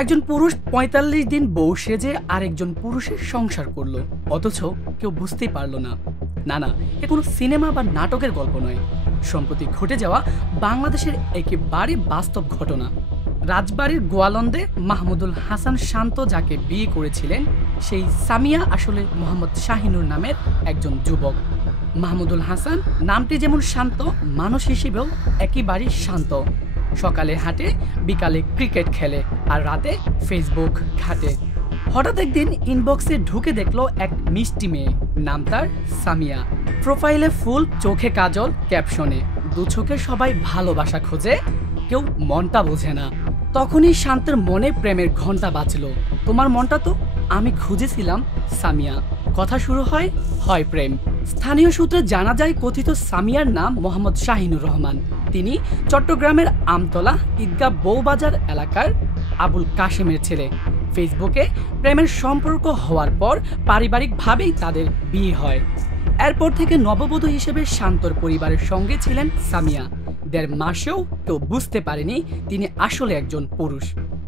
একজন পুরুষ ৪৫ দিন বউ সেজে আরেকজন পুরুষের সংসার করলো, অথচ কেউ বুঝতেই পারল না। না না, এ কোনো সিনেমা বা নাটকের গল্প নয়, সম্প্রতি ঘটে যাওয়া বাংলাদেশের একেবারে বাস্তব ঘটনা। রাজবাড়ির গোয়ালন্দে মাহমুদুল হাসান শান্ত যাকে বিয়ে করেছিলেন, সেই সামিয়া আসলে মোহাম্মদ শাহিনুর নামের একজন যুবক। মাহমুদুল হাসান নামটি যেমন শান্ত, মানুষ হিসেবেও একেবারেই শান্ত। সকালে হাঁটে, বিকালে ক্রিকেট খেলে, আর রাতে ফেসবুক ঘাটে। হঠাৎ একদিন ইনবক্সে ঢুকে দেখলো এক মিষ্টি মেয়ে, নাম তার সামিয়া। প্রোফাইলে ফুল, চোখে কাজল, ক্যাপশনে দু চোখে সবাই ভালোবাসা খোঁজে, কেউ মনটা বোঝে না। তখনই শান্তের মনে প্রেমের ঘন্টা বাজলো। তোমার মনটা তো আমি খুঁজেছিলাম সামিয়া। কথা শুরু হয় প্রেম। স্থানীয় সূত্রে জানা যায় কথিত সামিয়ার নাম মোহাম্মদ শাহিনুর রহমান। তিনি চট্টগ্রামের আমতলা ঈদগাহ বউবাজার এলাকার আবুল কাশেমের ছেলে। ফেসবুকে প্রেমের সম্পর্ক হওয়ার পর পারিবারিকভাবেই তাদের বিয়ে হয়। এরপর থেকে নববধূ হিসেবে শান্তর পরিবারের সঙ্গে ছিলেন সামিয়া। ১.৫ মাসেও কেউ বুঝতে পারেনি তিনি আসলে একজন পুরুষ।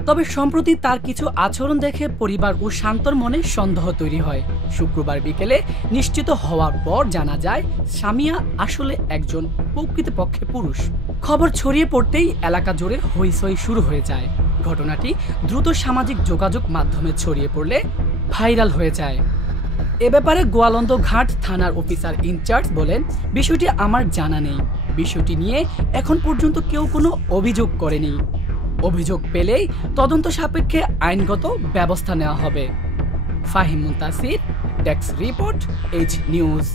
তবে সম্প্রতি তার কিছু আচরণ দেখে পরিবার ও শান্তর মনে সন্দেহ তৈরি হয়। শুক্রবার বিকেলে নিশ্চিত হওয়ার পর জানা যায় সামিয়া আসলে একজন প্রকৃতপক্ষে পুরুষ। খবর ছড়িয়ে পড়তেই এলাকা জুড়ে হইচই শুরু হয়ে যায়। ঘটনাটি দ্রুত সামাজিক যোগাযোগ মাধ্যমে ছড়িয়ে পড়লে ভাইরাল হয়ে যায়। এ ব্যাপারে গোয়ালন্দ ঘাট থানার অফিসার ইনচার্জ বলেন, বিষয়টি আমার জানা নেই। বিষয়টি নিয়ে এখন পর্যন্ত কেউ কোনো অভিযোগ করেনি। অভিযোগ পেলেই তদন্ত সাপেক্ষে আইনগত ব্যবস্থা নেওয়া হবে। Fahim Muntasir, desk report, H news.